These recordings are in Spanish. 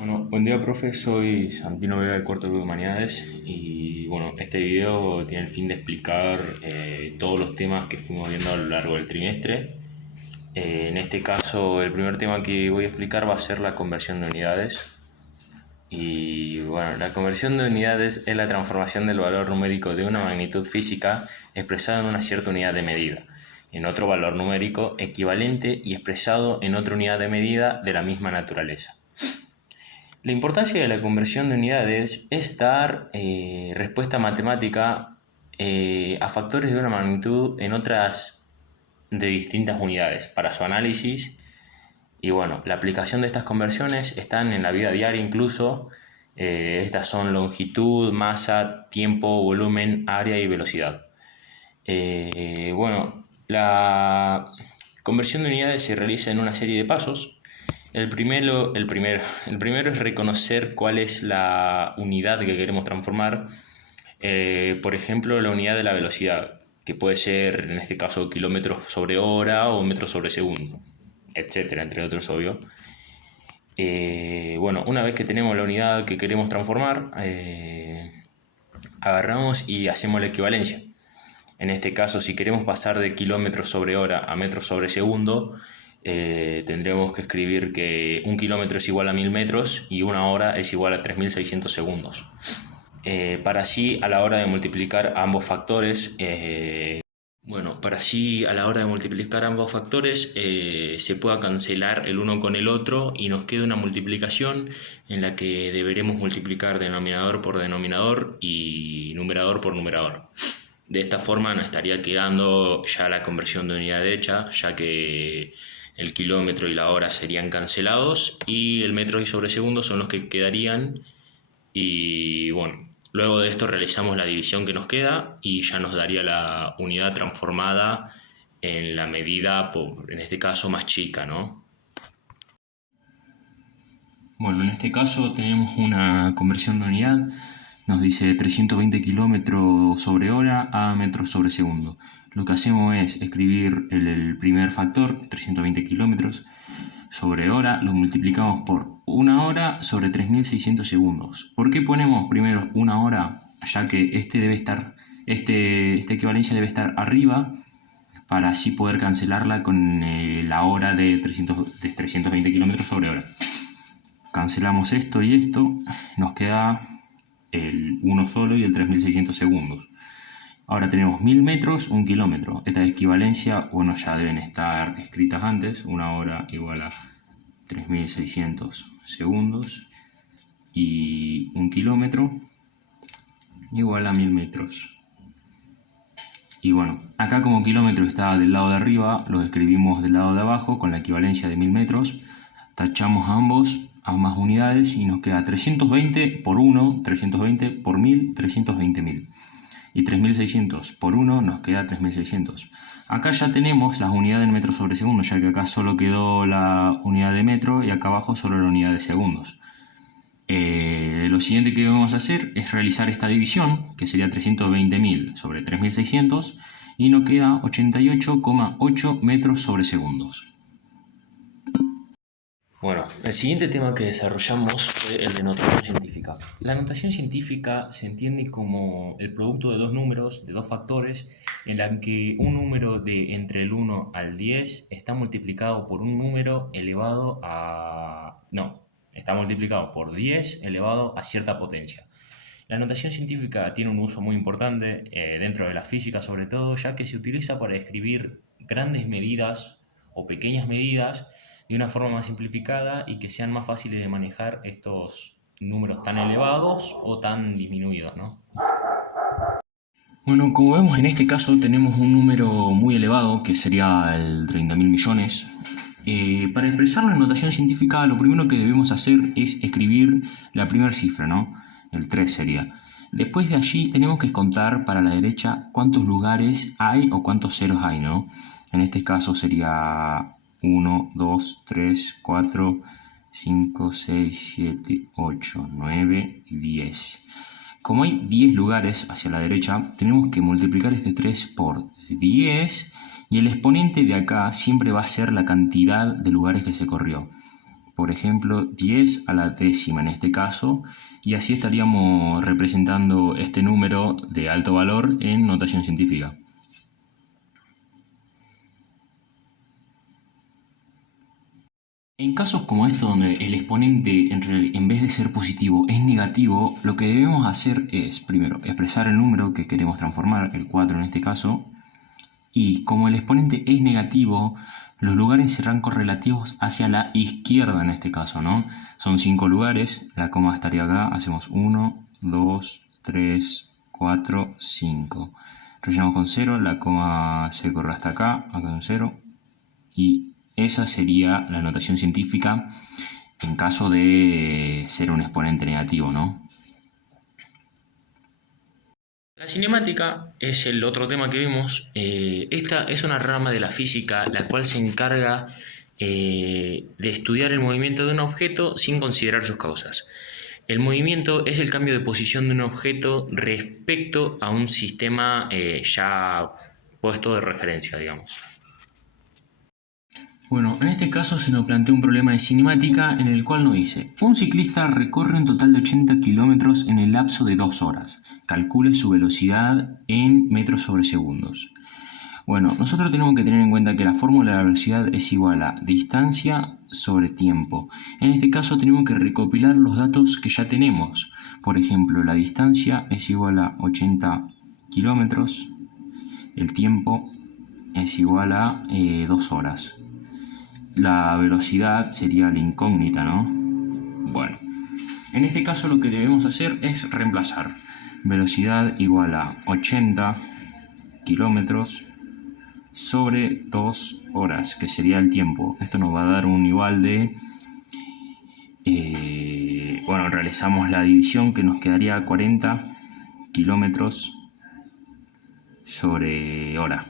Bueno, buen día, profe. Soy Santino Vega de Cuarto Grupo de Humanidades y bueno, este video tiene el fin de explicar todos los temas que fuimos viendo a lo largo del trimestre. En este caso, el primer tema que voy a explicar va a ser la conversión de unidades. Y bueno, la conversión de unidades es la transformación del valor numérico de una magnitud física expresado en una cierta unidad de medida, en otro valor numérico equivalente y expresado en otra unidad de medida de la misma naturaleza. La importancia de la conversión de unidades es dar respuesta matemática a factores de una magnitud en otras de distintas unidades para su análisis. Y bueno, la aplicación de estas conversiones están en la vida diaria incluso. Estas son longitud, masa, tiempo, volumen, área y velocidad. Bueno, la conversión de unidades se realiza en una serie de pasos. El primero es reconocer cuál es la unidad que queremos transformar. Por ejemplo, la unidad de la velocidad, que puede ser en este caso kilómetros sobre hora o metros sobre segundo, etcétera, entre otros, obvio. Bueno, una vez que tenemos la unidad que queremos transformar, agarramos y hacemos la equivalencia. En este caso, si queremos pasar de kilómetros sobre hora a metros sobre segundo, tendremos que escribir que un kilómetro es igual a 1000 metros y una hora es igual a 3600 segundos. Para así, a la hora de multiplicar ambos factores, se pueda cancelar el uno con el otro y nos quede una multiplicación en la que deberemos multiplicar denominador por denominador y numerador por numerador. De esta forma nos estaría quedando ya la conversión de unidad hecha, ya que el kilómetro y la hora serían cancelados y el metro y sobre segundo son los que quedarían. Y bueno, luego de esto realizamos la división que nos queda y ya nos daría la unidad transformada en la medida, en este caso, más chica, ¿no? Bueno, en este caso tenemos una conversión de unidad. Nos dice 320 kilómetros sobre hora a metros sobre segundo. Lo que hacemos es escribir el primer factor, 320 kilómetros sobre hora, lo multiplicamos por una hora sobre 3600 segundos. ¿Por qué ponemos primero una hora? Ya que esta equivalencia debe estar arriba para así poder cancelarla con la hora de 320 kilómetros sobre hora. Cancelamos esto y esto, nos queda el 1 solo y el 3600 segundos. Ahora tenemos 1000 metros, 1 kilómetro. Esta equivalencia, bueno, ya deben estar escritas antes. Una hora igual a 3600 segundos y 1 kilómetro igual a 1000 metros. Y bueno, acá como kilómetro está del lado de arriba, lo escribimos del lado de abajo con la equivalencia de 1000 metros. Tachamos ambas unidades y nos queda 320 por 1, 320 por 1000, 320.000. Y 3600 por 1 nos queda 3600. Acá ya tenemos las unidades en metros sobre segundo, ya que acá solo quedó la unidad de metro y acá abajo solo la unidad de segundos. Lo siguiente que vamos a hacer es realizar esta división, que sería 320.000 sobre 3600, y nos queda 88,8 metros sobre segundos. Bueno, el siguiente tema que desarrollamos fue el de notación científica. La notación científica se entiende como el producto de dos números, de dos factores, en la que un número de entre el 1 al 10 está multiplicado por un número elevado a... No, está multiplicado por 10 elevado a cierta potencia. La notación científica tiene un uso muy importante dentro de la física sobre todo, ya que se utiliza para describir grandes medidas o pequeñas medidas de una forma más simplificada y que sean más fáciles de manejar estos números tan elevados o tan disminuidos, ¿no? Bueno, como vemos en este caso tenemos un número muy elevado que sería el 30.000 millones. Para expresarlo en notación científica lo primero que debemos hacer es escribir la primera cifra, ¿no? El 3 sería. Después de allí tenemos que contar para la derecha cuántos lugares hay o cuántos ceros hay, ¿no? En este caso sería 1, 2, 3, 4, 5, 6, 7, 8, 9 y 10. Como hay 10 lugares hacia la derecha, tenemos que multiplicar este 3 por 10 y el exponente de acá siempre va a ser la cantidad de lugares que se corrió. por ejemplo, 10 a la décima en este caso, y así estaríamos representando este número de alto valor en notación científica. En casos como estos donde el exponente en vez de ser positivo es negativo, lo que debemos hacer es, primero, expresar el número que queremos transformar, el 4 en este caso, y como el exponente es negativo, los lugares serán correlativos hacia la izquierda en este caso, ¿no? Son 5 lugares, la coma estaría acá, hacemos 1, 2, 3, 4, 5. Rellenamos con 0, la coma se corre hasta acá hay un 0, y esa sería la notación científica en caso de ser un exponente negativo, ¿no? La cinemática es el otro tema que vimos. Esta es una rama de la física la cual se encarga de estudiar el movimiento de un objeto sin considerar sus causas. El movimiento es el cambio de posición de un objeto respecto a un sistema ya puesto de referencia, digamos. Bueno, en este caso se nos plantea un problema de cinemática en el cual nos dice: un ciclista recorre un total de 80 kilómetros en el lapso de 2 horas. Calcule su velocidad en metros sobre segundos. Bueno, nosotros tenemos que tener en cuenta que la fórmula de la velocidad es igual a distancia sobre tiempo. En este caso tenemos que recopilar los datos que ya tenemos. Por ejemplo, la distancia es igual a 80 kilómetros. El tiempo es igual a 2 horas. La velocidad sería la incógnita, ¿no? Bueno, en este caso lo que debemos hacer es reemplazar. Velocidad igual a 80 kilómetros sobre 2 horas, que sería el tiempo. Esto nos va a dar un igual de... bueno, realizamos la división que nos quedaría 40 kilómetros sobre hora.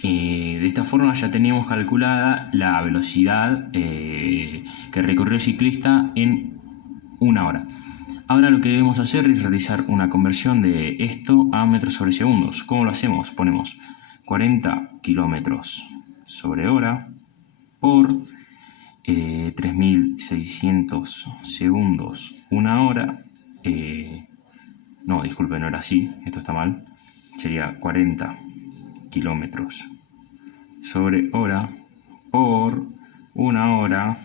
De esta forma ya tenemos calculada la velocidad que recorrió el ciclista en 1 hora. Ahora lo que debemos hacer es realizar una conversión de esto a metros sobre segundos. ¿Cómo lo hacemos? Ponemos 40 kilómetros sobre hora por 3600 segundos 1 hora. No, disculpen, no era así, esto está mal. Sería 40 kilómetros sobre hora por 1 hora,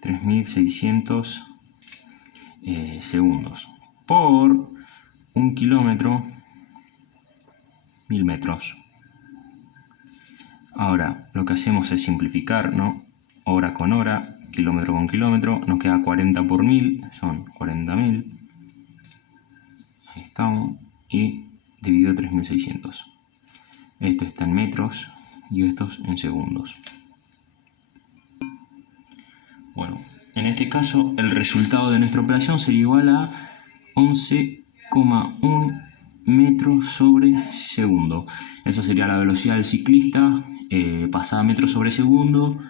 3600 segundos por 1 kilómetro, 1000 metros. Ahora lo que hacemos es simplificar, ¿no? Hora con hora, kilómetro con kilómetro, nos queda 40 por 1000, son 40.000. Ahí estamos, y dividido 3600. Esto está en metros y estos en segundos. Bueno, en este caso el resultado de nuestra operación sería igual a 11,1 metros sobre segundo. Esa sería la velocidad del ciclista pasada metros sobre segundo,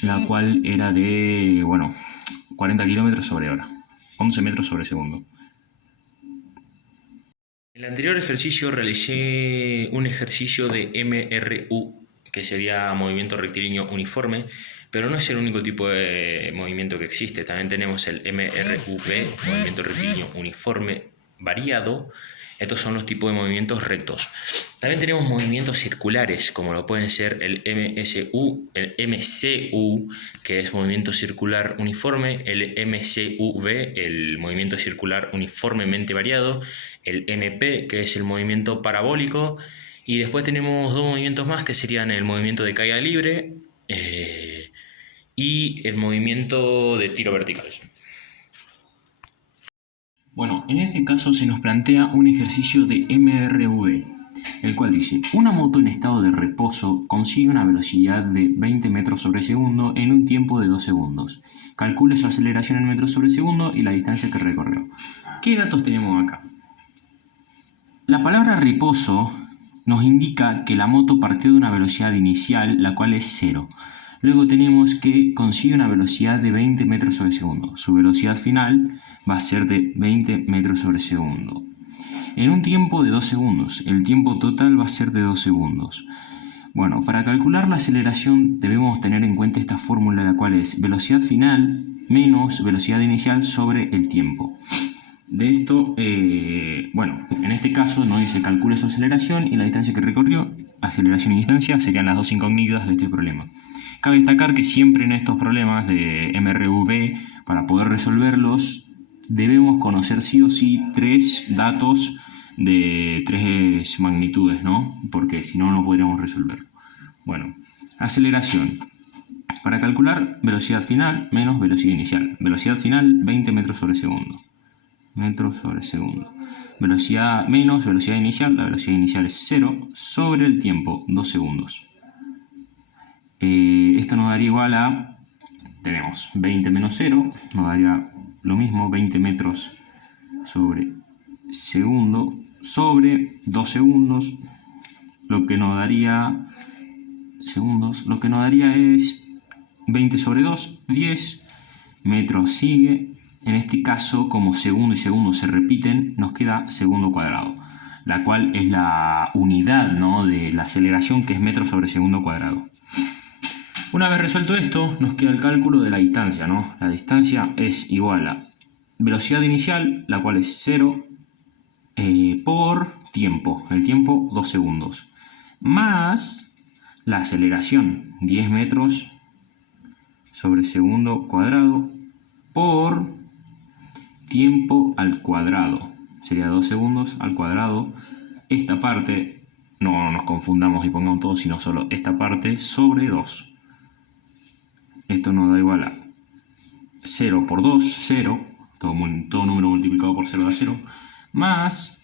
la cual era de, 40 kilómetros sobre hora, 11 metros sobre segundo. En el anterior ejercicio realicé un ejercicio de MRU, que sería movimiento rectilíneo uniforme, pero no es el único tipo de movimiento que existe. También tenemos el MRUV, movimiento rectilíneo uniforme variado. Estos son los tipos de movimientos rectos. También tenemos movimientos circulares, como lo pueden ser el MSU, el MCU, que es movimiento circular uniforme, el MCUV, el movimiento circular uniformemente variado, el MP, que es el movimiento parabólico, y después tenemos dos movimientos más que serían el movimiento de caída libre y el movimiento de tiro vertical. Bueno, en este caso se nos plantea un ejercicio de MRV, el cual dice: una moto en estado de reposo consigue una velocidad de 20 metros sobre segundo en un tiempo de 2 segundos. Calcule su aceleración en metros sobre segundo y la distancia que recorrió. ¿Qué datos tenemos acá? La palabra reposo nos indica que la moto partió de una velocidad inicial, la cual es 0. Luego tenemos que consigue una velocidad de 20 metros sobre segundo. Su velocidad final va a ser de 20 metros sobre segundo. En un tiempo de 2 segundos. El tiempo total va a ser de 2 segundos. Bueno, para calcular la aceleración debemos tener en cuenta esta fórmula, la cual es velocidad final menos velocidad inicial sobre el tiempo. De esto, bueno, en este caso nos dice calcule su aceleración y la distancia que recorrió. Aceleración y distancia serían las dos incógnitas de este problema. Cabe destacar que siempre en estos problemas de MRV, para poder resolverlos, debemos conocer sí o sí tres datos de tres magnitudes, ¿no? Porque si no, no podríamos resolverlo. Bueno, aceleración. Para calcular velocidad final menos velocidad inicial. Velocidad final 20 metros sobre segundo. Metros sobre segundo. Velocidad menos velocidad inicial. La velocidad inicial es 0 sobre el tiempo, 2 segundos. Esto nos daría igual a, tenemos 20 menos 0, nos daría lo mismo, 20 metros sobre segundo sobre 2 segundos, lo que nos daría es 20 sobre 2, 10 metros sigue. En este caso, como segundo y segundo se repiten, nos queda segundo cuadrado, la cual es la unidad, ¿no?, de la aceleración, que es metros sobre segundo cuadrado. Una vez resuelto esto, nos queda el cálculo de la distancia, ¿no? La distancia es igual a velocidad inicial, la cual es 0, por tiempo. El tiempo, 2 segundos. Más la aceleración, 10 metros sobre segundo cuadrado, por tiempo al cuadrado. Sería 2 segundos al cuadrado. Esta parte, no nos confundamos y pongamos todo, sino solo esta parte, sobre 2. Esto nos da igual a 0 por 2, 0, todo número multiplicado por 0 da 0, más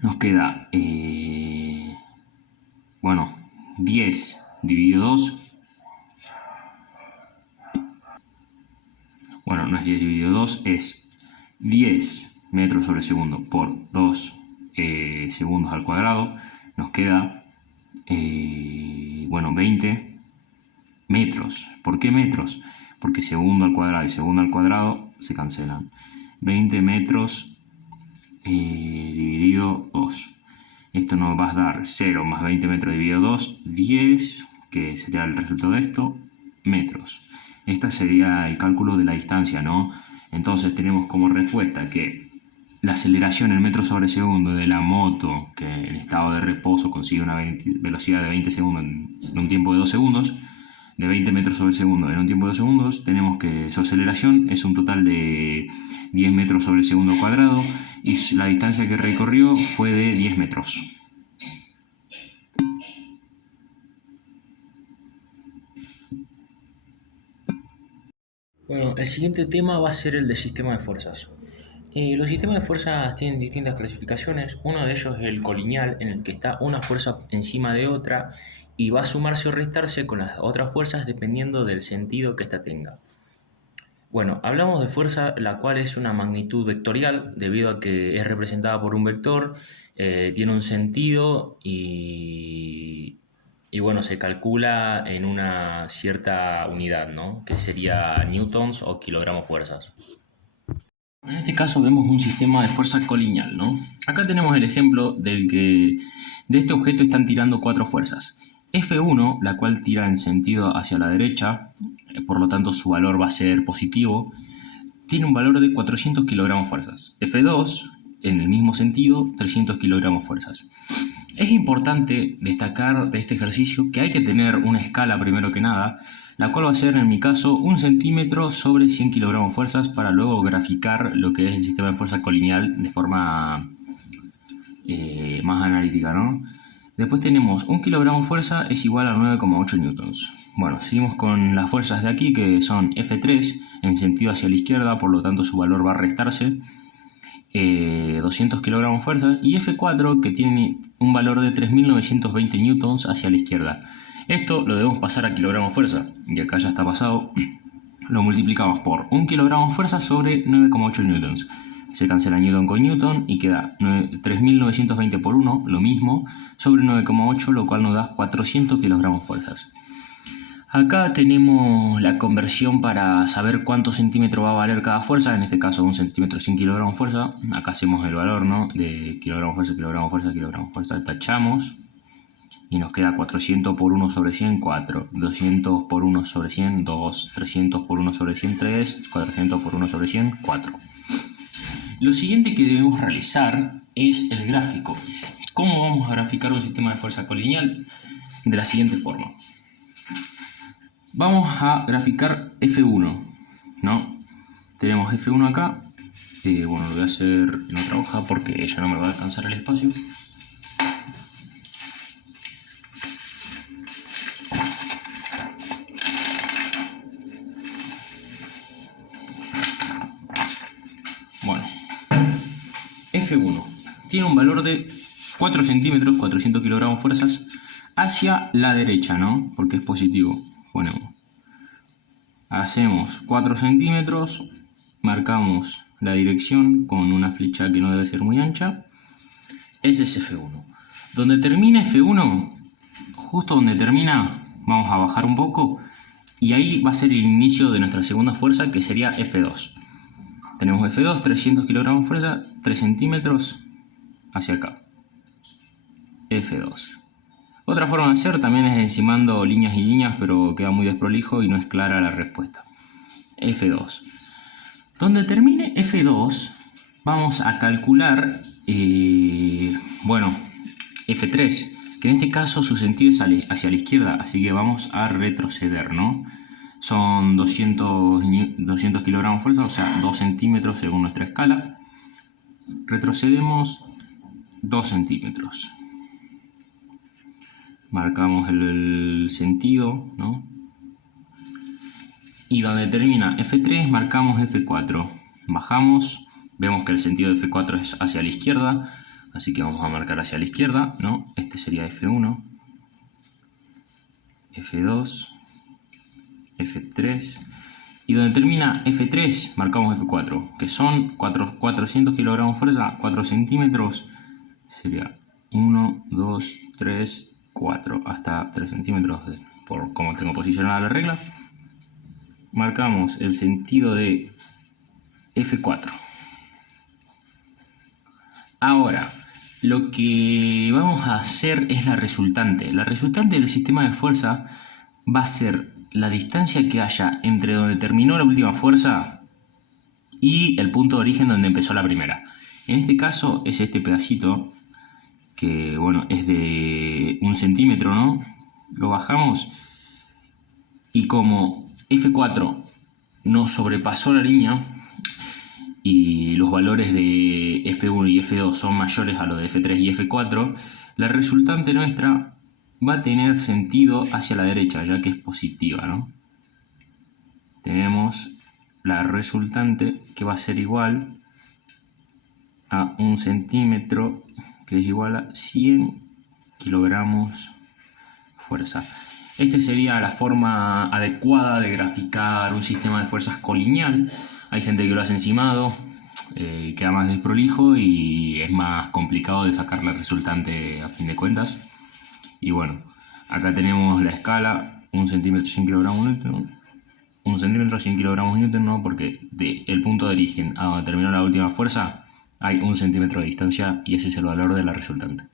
nos queda, bueno, 10 dividido 2, bueno, no es 10 dividido 2, es 10 metros sobre segundo por 2 segundos al cuadrado, nos queda, bueno, 20 metros. ¿Por qué metros? Porque segundo al cuadrado y segundo al cuadrado se cancelan. 20 metros dividido 2. Esto nos va a dar 0 más 20 metros dividido 2, 10, que sería el resultado de esto, metros. Este sería el cálculo de la distancia, ¿no? Entonces tenemos como respuesta que la aceleración en metros sobre segundo de la moto, que en estado de reposo consigue una velocidad de 20 segundos en un tiempo de 2 segundos, de 20 metros sobre segundo en un tiempo de 2 segundos, tenemos que su aceleración es un total de 10 metros sobre segundo cuadrado y la distancia que recorrió fue de 10 metros. Bueno, el siguiente tema va a ser el de sistema de fuerzas. Los sistemas de fuerzas tienen distintas clasificaciones. Uno de ellos es el colineal, en el que está una fuerza encima de otra y va a sumarse o restarse con las otras fuerzas dependiendo del sentido que ésta tenga. Bueno, hablamos de fuerza, la cual es una magnitud vectorial, debido a que es representada por un vector, tiene un sentido y bueno, se calcula en una cierta unidad, ¿no? Que sería newtons o kilogramos fuerzas. En este caso vemos un sistema de fuerza colineal, ¿no? Acá tenemos el ejemplo del que de este objeto están tirando 4 fuerzas. F1, la cual tira en sentido hacia la derecha, por lo tanto su valor va a ser positivo, tiene un valor de 400 kilogramos fuerzas. F2, en el mismo sentido, 300 kilogramos fuerzas. Es importante destacar de este ejercicio que hay que tener una escala primero que nada, la cual va a ser en mi caso 1 centímetro sobre 100 kilogramos fuerzas, para luego graficar lo que es el sistema de fuerza colineal de forma más analítica, ¿no? Después tenemos 1 kilogramo fuerza es igual a 9,8 newtons. Bueno, seguimos con las fuerzas de aquí, que son F3 en sentido hacia la izquierda, por lo tanto su valor va a restarse, 200 kilogramos fuerza, y F4, que tiene un valor de 3.920 newtons hacia la izquierda. Esto lo debemos pasar a kilogramos fuerza, y acá ya está pasado. Lo multiplicamos por 1 kilogramo fuerza sobre 9,8 newtons. Se cancela newton con newton y queda 3.920 por 1, lo mismo, sobre 9,8, lo cual nos da 400 kilogramos fuerzas. Acá tenemos la conversión para saber cuántos centímetros va a valer cada fuerza, en este caso 1 centímetro 100 kilogramos fuerza. Acá hacemos el valor, ¿no?, de kilogramos fuerza, kilogramos fuerza, kilogramos fuerza, tachamos y nos queda 400 por 1 sobre 100, 4, 200 por 1 sobre 100, 2, 300 por 1 sobre 100, 3, 400 por 1 sobre 100, 4. Lo siguiente que debemos realizar es el gráfico. ¿Cómo vamos a graficar un sistema de fuerza colineal? De la siguiente forma. Vamos a graficar F1, ¿no? Tenemos F1 acá. Bueno, lo voy a hacer en otra hoja porque ya no me va a alcanzar el espacio. Bueno, F1 tiene un valor de 4 centímetros, 400 kilogramos fuerzas hacia la derecha, ¿no? Porque es positivo. Ponemos. Hacemos 4 centímetros, marcamos la dirección con una flecha que no debe ser muy ancha. Ese es F1. Donde termina F1, justo donde termina, vamos a bajar un poco y ahí va a ser el inicio de nuestra segunda fuerza, que sería F2. Tenemos F2, 300 kilogramos fuerza, 3 centímetros hacia acá. F2. Otra forma de hacer también es encimando líneas y líneas, pero queda muy desprolijo y no es clara la respuesta. F2. Donde termine F2, vamos a calcular, bueno, F3, que en este caso su sentido es hacia la izquierda, así que vamos a retroceder, ¿no? Son 200 kilogramos de fuerza, o sea, 2 centímetros según nuestra escala. Retrocedemos 2 centímetros. Marcamos el sentido, ¿no? Y donde termina F3 marcamos F4. Bajamos, vemos que el sentido de F4 es hacia la izquierda, así que vamos a marcar hacia la izquierda, ¿no? Este sería F1, F2, F3. Y donde termina F3 marcamos F4, que son 400 kilogramos de fuerza, 4 centímetros, sería 1, 2, 3, 4, hasta 3 centímetros por cómo tengo posicionada la regla. Marcamos el sentido de F4. Ahora, lo que vamos a hacer es la resultante. La resultante del sistema de fuerza va a ser la distancia que haya entre donde terminó la última fuerza y el punto de origen donde empezó la primera. En este caso es este pedacito, que bueno, es de 1 centímetro, ¿no? Lo bajamos y como F4 no sobrepasó la línea y los valores de F1 y F2 son mayores a los de F3 y F4, la resultante nuestra va a tener sentido hacia la derecha, ya que es positiva, ¿no? Tenemos la resultante que va a ser igual a 1 centímetro, que es igual a 100 kilogramos fuerza. Esta sería la forma adecuada de graficar un sistema de fuerzas colineal. Hay gente que lo hace encimado, queda más desprolijo y es más complicado de sacar la resultante a fin de cuentas. Y bueno, acá tenemos la escala, 1 centímetro 100 kilogramos newton, 1 centímetro 100 kilogramos newton, ¿no? Porque del punto de origen a donde terminó la última fuerza hay 1 centímetro de distancia y ese es el valor de la resultante.